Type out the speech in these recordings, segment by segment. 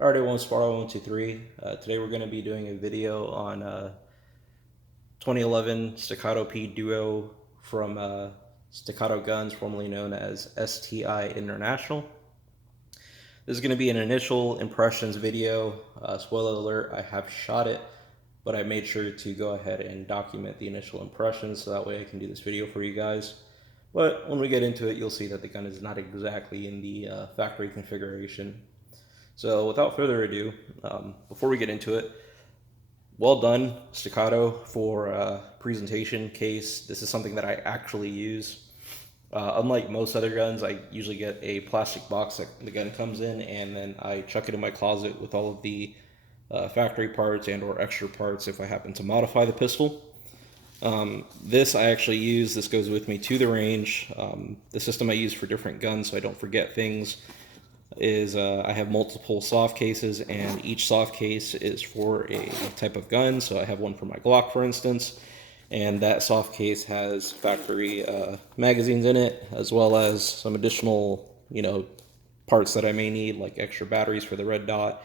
Alright, everyone, Sparrow123. Today we're going to be doing a video on 2011 Staccato P Duo from Staccato Guns, formerly known as STI International. This is going to be an initial impressions video. Spoiler alert, I have shot it, but I made sure to go ahead and document the initial impressions so that way I can do this video for you guys. But when we get into it, you'll see that the gun is not exactly in the factory configuration. So without further ado, before we get into it, well done, Staccato, for presentation case. This is something that I actually use. Unlike most other guns, I usually get a plastic box that the gun comes in, and then I chuck it in my closet with all of the factory parts and or extra parts if I happen to modify the pistol. This I actually use. This goes with me to the range. The system I use for different guns so I don't forget things is I have multiple soft cases, and each soft case is for a type of gun. So I have one for my Glock, for instance, and that soft case has factory magazines in it, as well as some additional, parts that I may need, like extra batteries for the red dot,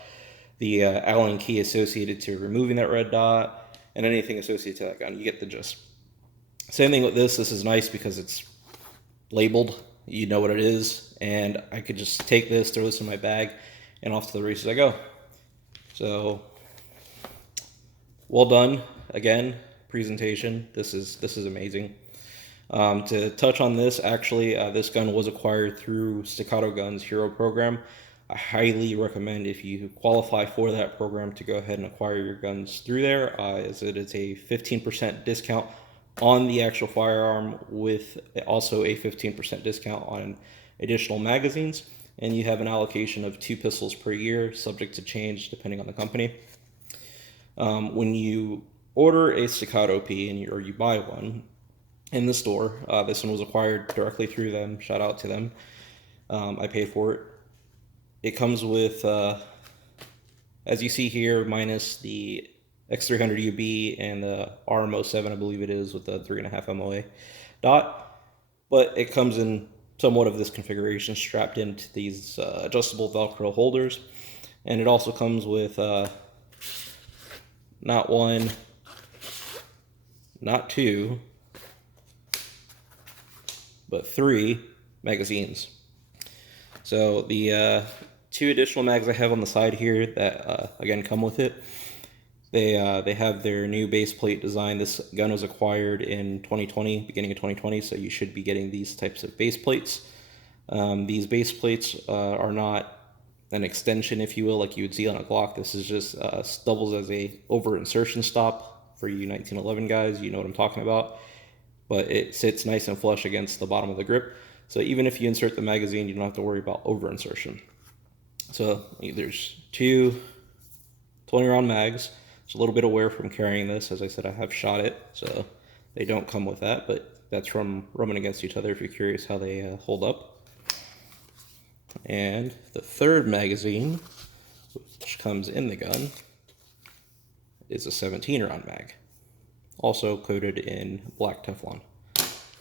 the Allen key associated to removing that red dot, and anything associated to that gun. You get the gist. Same thing with this. This is nice because it's labeled. You know what it is, and I could just take this, throw this in my bag, and off to the races I go. So, well done again, presentation. This is amazing. To touch on this, actually, this gun was acquired through Staccato Guns Hero Program. I highly recommend, if you qualify for that program, to go ahead and acquire your guns through there, as it is a 15% discount on the actual firearm, with also a 15% discount on additional magazines, and you have an allocation of 2 pistols per year, subject to change depending on the company. When you order a Staccato P or you buy one in the store, this one was acquired directly through them. Shout out to them. I paid for it. It comes with, as you see here, minus the X300 UB and the RM07, I believe it is, with the 3.5 MOA dot. But it comes in somewhat of this configuration, strapped into these adjustable Velcro holders. And it also comes with not one, not two, but 3 magazines. So the 2 additional mags I have on the side here that again come with it. They have their new base plate design. This gun was acquired in 2020, beginning of 2020, so you should be getting these types of base plates. These base plates are not an extension, if you will, like you would see on a Glock. This is just doubles as a over insertion stop for you 1911 guys. You know what I'm talking about. But it sits nice and flush against the bottom of the grip. So even if you insert the magazine, you don't have to worry about over insertion. So there's 2 20-round mags. It's a little bit of wear from carrying this. As I said, I have shot it, so they don't come with that, but that's from rubbing against each other if you're curious how they hold up. And the 3rd magazine, which comes in the gun, is a 17-round mag, also coated in black Teflon.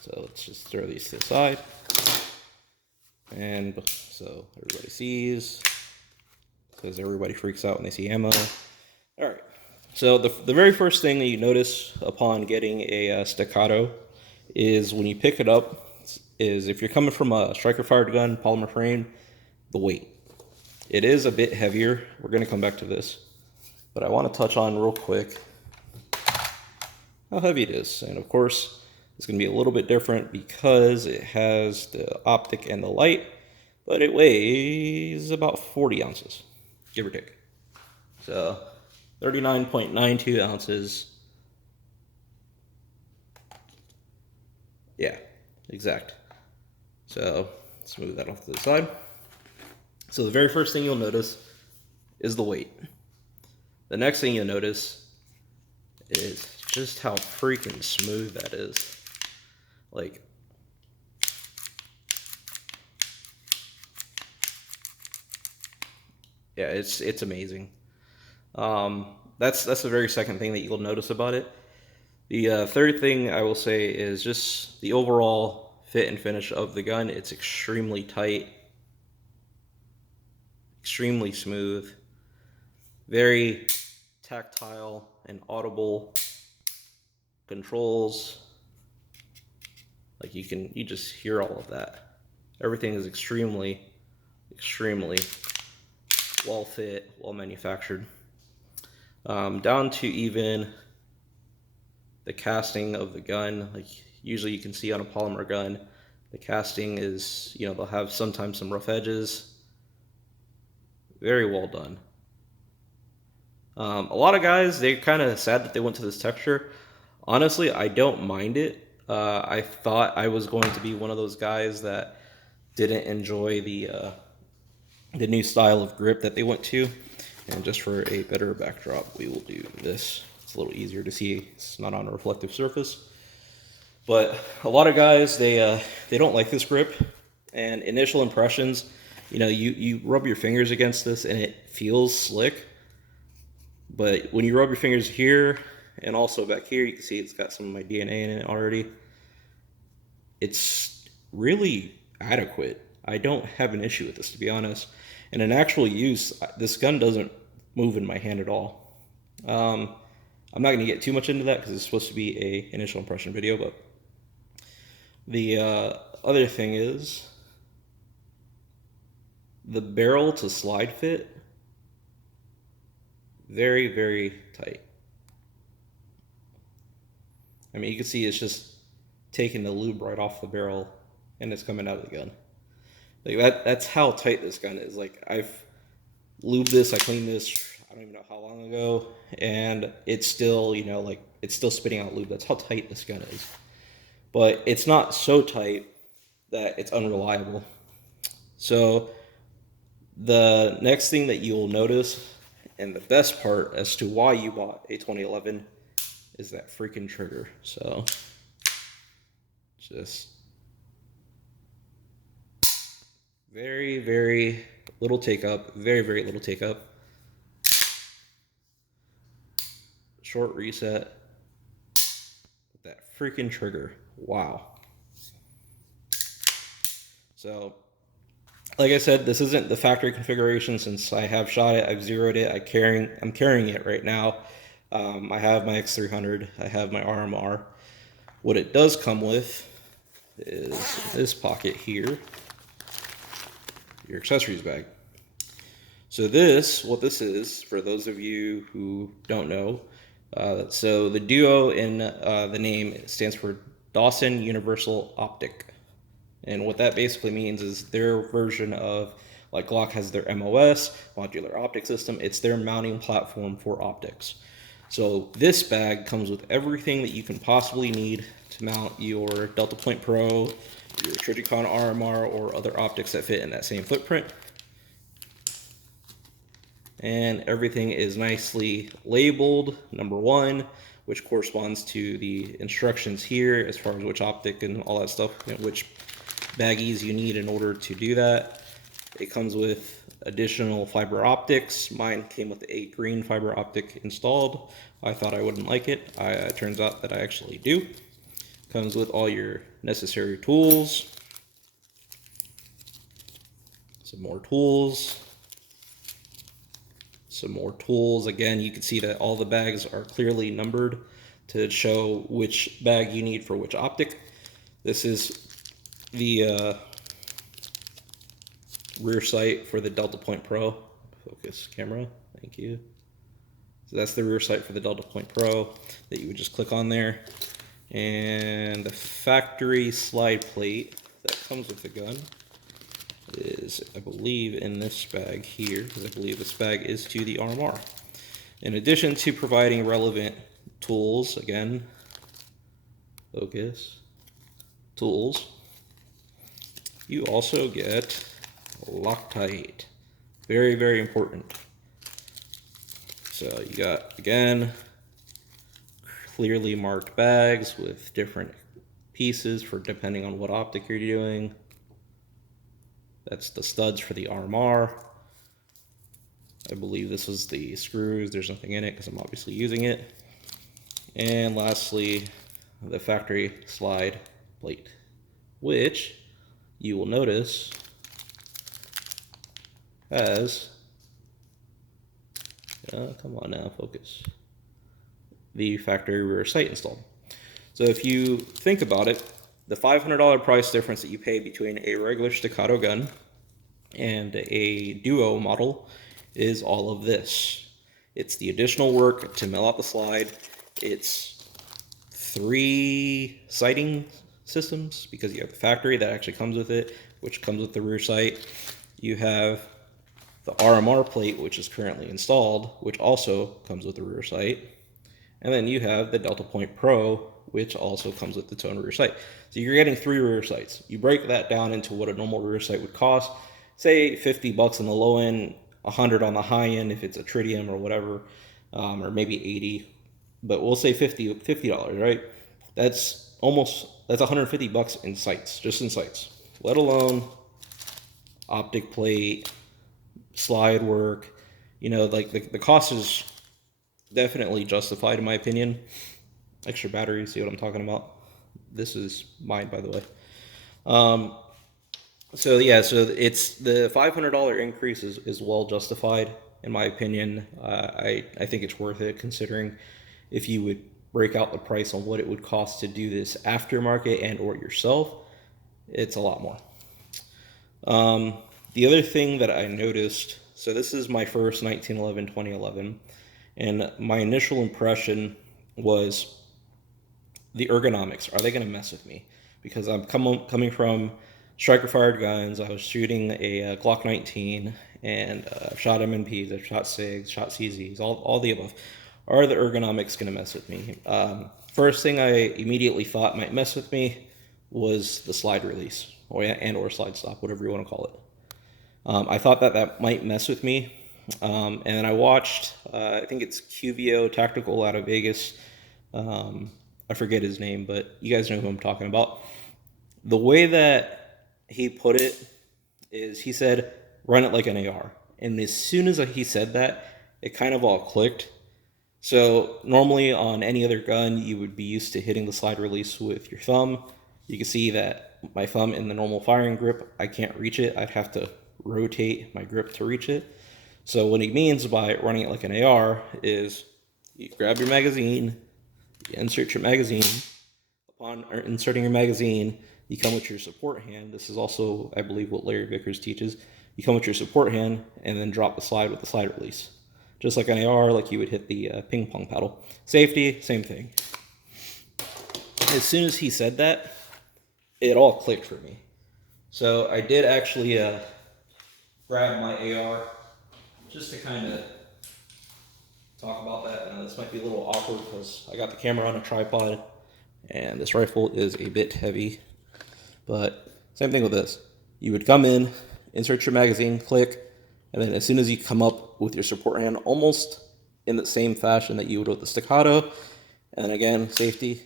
So let's just throw these to the side. And so everybody sees, because everybody freaks out when they see ammo. All right. So the very first thing that you notice upon getting a Staccato is when you pick it up, is if you're coming from a striker fired gun, polymer frame, the weight. It is a bit heavier. We're going to come back to this. But I want to touch on real quick how heavy it is. And of course, it's going to be a little bit different because it has the optic and the light, but it weighs about 40 ounces, give or take. So 39.92 ounces. Yeah, exact. So let's move that off to the side. So the very first thing you'll notice is the weight. The next thing you'll notice is just how freaking smooth that is. Like, yeah, it's amazing. That's the very second thing that you'll notice about it. The third thing I will say is just the overall fit and finish of the gun. It's extremely tight, extremely smooth. Very tactile and audible controls. Like you just hear all of that. Everything is extremely well fit, well manufactured. Down to even the casting of the gun. Like usually you can see on a polymer gun, the casting is, they'll have sometimes some rough edges. Very well done. A lot of guys, they're kind of sad that they went to this texture. Honestly, I don't mind it. I thought I was going to be one of those guys that didn't enjoy the new style of grip that they went to. And just for a better backdrop, we will do this. It's a little easier to see. It's not on a reflective surface. But a lot of guys, they don't like this grip. And initial impressions, you rub your fingers against this and it feels slick. But when you rub your fingers here and also back here, you can see it's got some of my DNA in it already. It's really adequate. I don't have an issue with this, to be honest. And in actual use, this gun doesn't move in my hand at all. I'm not going to get too much into that because it's supposed to be a initial impression video, but the other thing is the barrel to slide fit, very tight. I mean, you can see it's just taking the lube right off the barrel and it's coming out of the gun. Like that's how tight this gun is. Like I've lubed this, I cleaned this, I don't even know how long ago, and it's still, it's still spitting out lube. That's how tight this gun is. But it's not so tight that it's unreliable. So the next thing that you'll notice, and the best part as to why you bought a 2011, is that freaking trigger. So just very little take up, very little take up. Short reset. That freaking trigger. Wow. So, like I said, this isn't the factory configuration since I have shot it, I've zeroed it, I'm carrying it right now. I have my X300, I have my RMR. What it does come with is this pocket here, your accessories bag. So what this is, for those of you who don't know, so the duo in the name stands for Dawson Universal Optic. And what that basically means is their version of, like Glock has their MOS, modular optic system, it's their mounting platform for optics. So this bag comes with everything that you can possibly need to mount your Delta Point Pro, your Trijicon RMR, or other optics that fit in that same footprint. And everything is nicely labeled, number 1, which corresponds to the instructions here as far as which optic and all that stuff, which baggies you need in order to do that. It comes with additional fiber optics. Mine came with a green fiber optic installed. I thought I wouldn't like it. It turns out that I actually do. Comes with all your necessary tools. Some more tools. Some more tools. Again, you can see that all the bags are clearly numbered to show which bag you need for which optic. This is the rear sight for the Delta Point Pro. Focus camera, thank you. So that's the rear sight for the Delta Point Pro that you would just click on there. And the factory slide plate that comes with the gun is, I believe, in this bag here, because I believe this bag is to the RMR. In addition to providing relevant tools, again, focus, tools, you also get Loctite. Very important. So you got, again, clearly marked bags with different pieces for depending on what optic you're doing. That's the studs for the RMR. I believe this was the screws. There's nothing in it because I'm obviously using it. And lastly, the factory slide plate, which you will notice has Come on now, focus. The factory rear sight installed. So if you think about it, the $500 price difference that you pay between a regular Staccato gun and a Duo model is all of this. It's the additional work to mill out the slide. It's 3 sighting systems, because you have the factory that actually comes with it, which comes with the rear sight. You have the RMR plate, which is currently installed, which also comes with the rear sight. And then you have the Delta Point Pro, which also comes with its own rear sight. So you're getting 3 rear sights. You break that down into what a normal rear sight would cost. Say $50 on the low end, $100 on the high end if it's a tritium or whatever, or maybe $80. But we'll say $50, right? That's $150 in sights, just in sights. Let alone optic plate, slide work. You know, like the cost is definitely justified in my opinion. Extra batteries, see what I'm talking about? This is mine, by the way. So yeah, so it's the $500 increase is well justified in my opinion. I think it's worth it, considering if you would break out the price on what it would cost to do this aftermarket and or yourself, it's a lot more. The other thing that I noticed, so this is my first 2011, and my initial impression was the ergonomics. Are they going to mess with me? Because I'm coming from striker fired guns. I was shooting a Glock 19, and I've shot MNPs, I've shot SIGs, shot CZs, all the above. Are the ergonomics going to mess with me? First thing I immediately thought might mess with me was the slide release, or slide stop, whatever you want to call it. I thought that might mess with me. And I watched, I think it's QVO Tactical out of Vegas. I forget his name, but you guys know who I'm talking about. The way that he put it is, he said, run it like an AR. And as soon as he said that, it kind of all clicked. So normally on any other gun, you would be used to hitting the slide release with your thumb. You can see that my thumb in the normal firing grip, I can't reach it. I'd have to rotate my grip to reach it. So what he means by running it like an AR is, you grab your magazine, you insert your magazine. Upon inserting your magazine, you come with your support hand. This is also, I believe, what Larry Vickers teaches. You come with your support hand and then drop the slide with the slide release. Just like an AR, like you would hit the ping pong paddle. Safety, same thing. As soon as he said that, it all clicked for me. So I did actually grab my AR just to kind of talk about that. Now this might be a little awkward because I got the camera on a tripod and this rifle is a bit heavy, but same thing with this. You would come in, insert your magazine, click, and then as soon as you come up with your support hand, almost in the same fashion that you would with the Staccato, and then again, safety,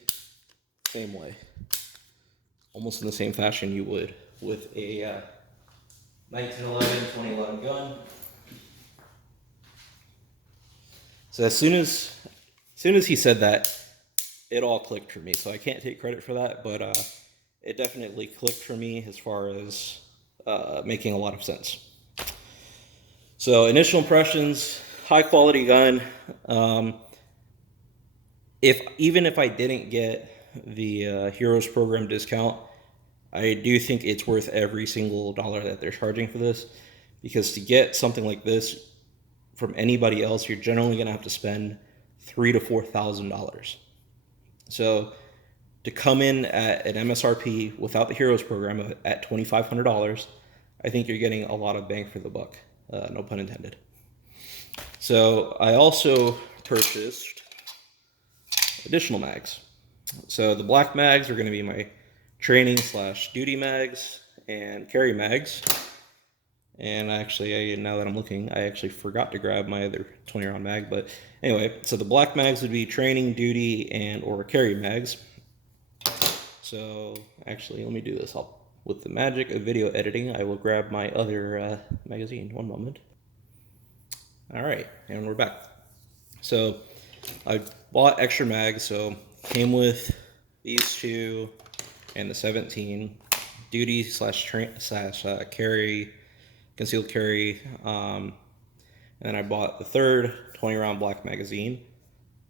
same way. Almost in the same fashion you would with a 2011 gun. So as soon as he said that, it all clicked for me. So I can't take credit for that, but it definitely clicked for me as far as making a lot of sense. So initial impressions, high quality gun. Even if I didn't get the Heroes program discount, I do think it's worth every single dollar that they're charging for this, because to get something like this from anybody else, you're generally going to have to spend $3,000 to $4,000. So to come in at an MSRP without the Heroes program at $2,500, I think you're getting a lot of bang for the buck. No pun intended. So I also purchased additional mags. So the black mags are going to be my training / duty mags and carry mags. And actually, now that I'm looking, I actually forgot to grab my other 20 round mag. But anyway, so the black mags would be training, duty, and or carry mags. So actually, let me do this. With the magic of video editing, I will grab my other magazine. One moment. All right, and we're back. So I bought extra mags, so came with these two and the 17 duty / carry, concealed carry. And then I bought the third 20 round black magazine,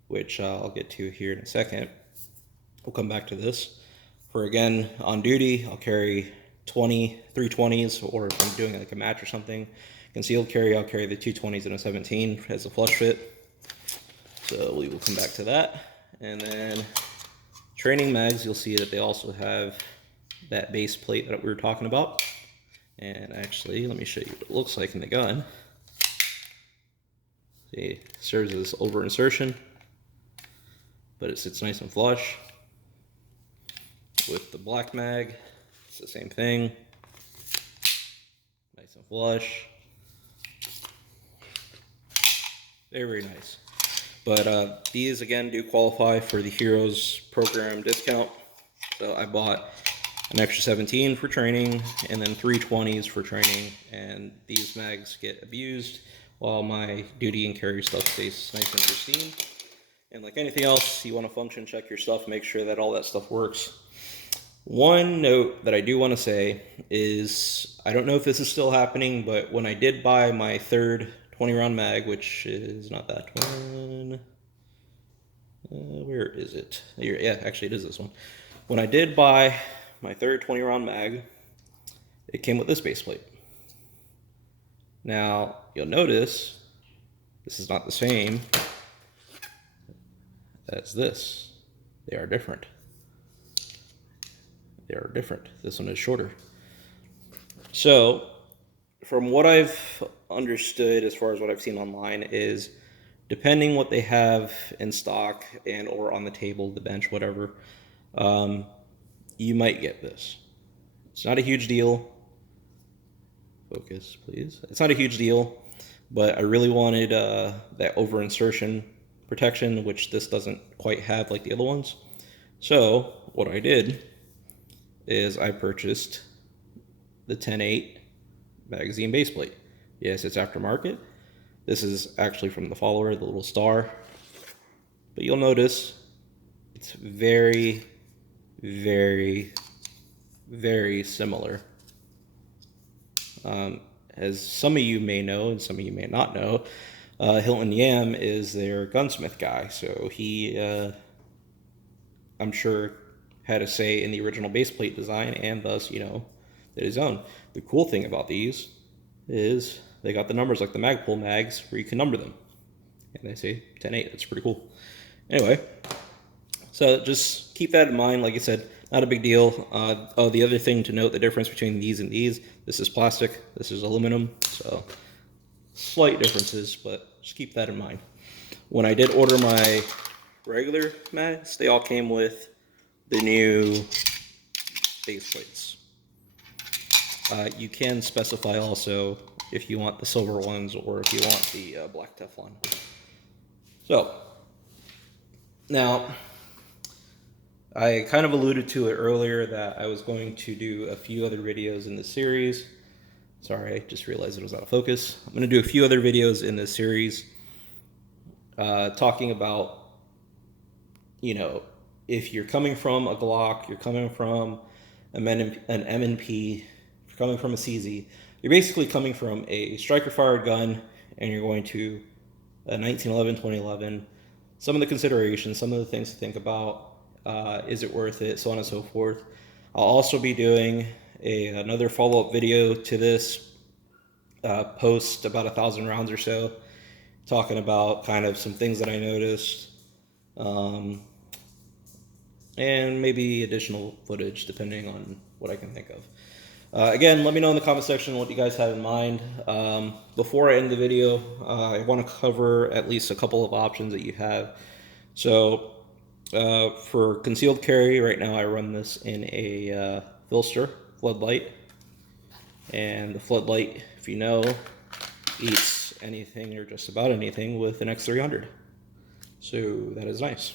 which I'll get to here in a second. We'll come back to this. For again, on duty, I'll carry 320s, or if I'm doing like a match or something. Concealed carry, I'll carry the 220s and a 17 as a flush fit. So we will come back to that. And then training mags, you'll see that they also have that base plate that we were talking about. And actually, let me show you what it looks like in the gun. See, it serves as over insertion, but it sits nice and flush. With the black mag, it's the same thing. Nice and flush. Very, very nice. But these, again, do qualify for the Heroes program discount. So I bought an extra 17 for training, and then 320s for training, and these mags get abused while my duty and carry stuff stays nice and pristine. And like anything else, you want to function check your stuff, make sure that all that stuff works. One note that I do want to say is, I don't know if this is still happening, but when I did buy my third 20 round mag, which is not that one, where is it? Here, yeah, actually it is this one. When I did buy my third 20 round mag, it came with this base plate. Now, you'll notice this is not the same as this. They are different. They are different. This one is shorter. So, from what I've understood, as far as what I've seen online, is depending what they have in stock and or on the table, the bench, whatever, you might get this. It's not a huge deal. Focus, please. It's not a huge deal, but I really wanted that over insertion protection, which this doesn't quite have like the other ones. So what I did is I purchased the 10.8 magazine base plate. Yes, it's aftermarket. This is actually from the follower, the little star. But you'll notice it's very, very, very similar. As some of you may know, and some of you may not know, Hilton Yam is their gunsmith guy. So he, I'm sure, had a say in the original base plate design, and thus, did his own. The cool thing about these is they got the numbers like the Magpul mags where you can number them. And they say 10.8. That's pretty cool. Anyway, so just keep that in mind. Like I said, not a big deal. The other thing to note, the difference between these and these, this is plastic, this is aluminum, so slight differences, but just keep that in mind. When I did order my regular mags, they all came with the new base plates. You can specify also if you want the silver ones or if you want the black Teflon. So, now, I kind of alluded to it earlier that I was going to do a few other videos in this series. Sorry, I just realized it was out of focus. I'm going to do a few other videos in this series talking about, if you're coming from a Glock, you're coming from an M&P, if you're coming from a CZ, you're basically coming from a striker-fired gun, and you're going to a 1911, 2011, some of the considerations, some of the things to think about, is it worth it, so on and so forth. I'll also be doing another follow-up video to this, post about 1,000 rounds or so, talking about kind of some things that I noticed, and maybe additional footage depending on what I can think of. Again, let me know in the comment section what you guys have in mind. Before I end the video, I want to cover at least a couple of options that you have. So for concealed carry, right now I run this in a Filster floodlight, and the floodlight, if you know, eats anything or just about anything with an X300. So that is nice.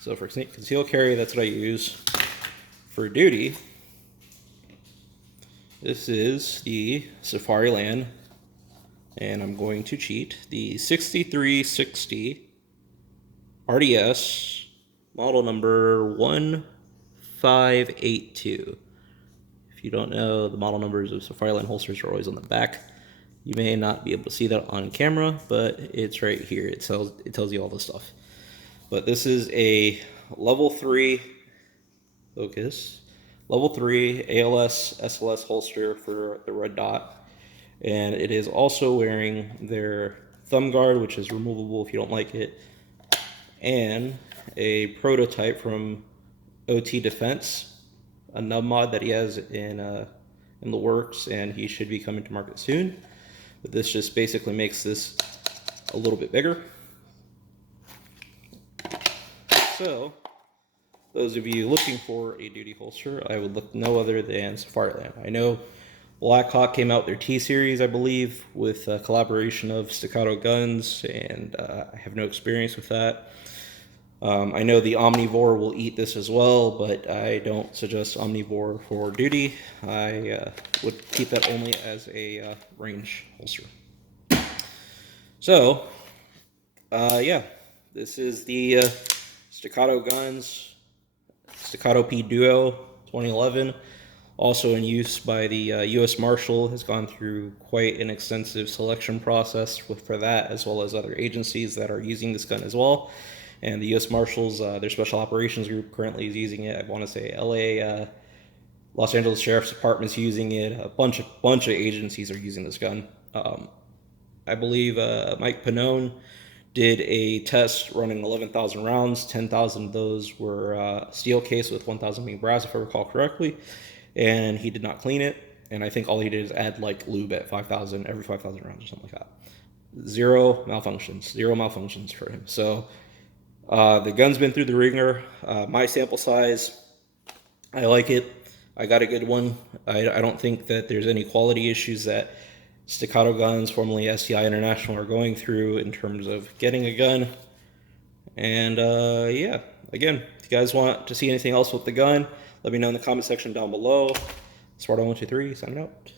So for concealed carry, that's what I use. For duty, this is the Safariland, and I'm going to cheat, the 6360 RDS, model number 1582. If you don't know, the model numbers of Safariland holsters are always on the back. You may not be able to see that on camera, but it's right here. It tells you all this stuff. But this is a level 3 focus, level 3 ALS SLS holster for the red dot, and it is also wearing their thumb guard, which is removable if you don't like it, and a prototype from OT Defense, a nub mod that he has in the works, and he should be coming to market soon. But this just basically makes this a little bit bigger. So, those of you looking for a duty holster, I would look no other than Safariland. I know Blackhawk came out their T-Series, I believe, with a collaboration of Staccato guns, and I have no experience with that. I know the Omnivore will eat this as well, but I don't suggest Omnivore for duty. I would keep that only as a range holster. So, yeah, this is the Staccato guns, Staccato P Duo 2011, also in use by the U.S. Marshal, has gone through quite an extensive selection process for that, as well as other agencies that are using this gun as well. And the U.S. Marshals, their Special Operations Group currently is using it. I want to say L.A., Los Angeles Sheriff's Department's using it. A bunch of agencies are using this gun. I believe Mike Pannone did a test running 11,000 rounds. 10,000 of those were steel case with 1,000 being brass, if I recall correctly. And he did not clean it. And I think all he did is add like lube at 5,000, every 5,000 rounds or something like that. Zero malfunctions for him. So the gun's been through the ringer. My sample size, I like it. I got a good one. I don't think that there's any quality issues that Staccato Guns, formerly STI International, are going through in terms of getting a gun. And yeah, again, if you guys want to see anything else with the gun, let me know in the comment section down below. Sparta123, signing out.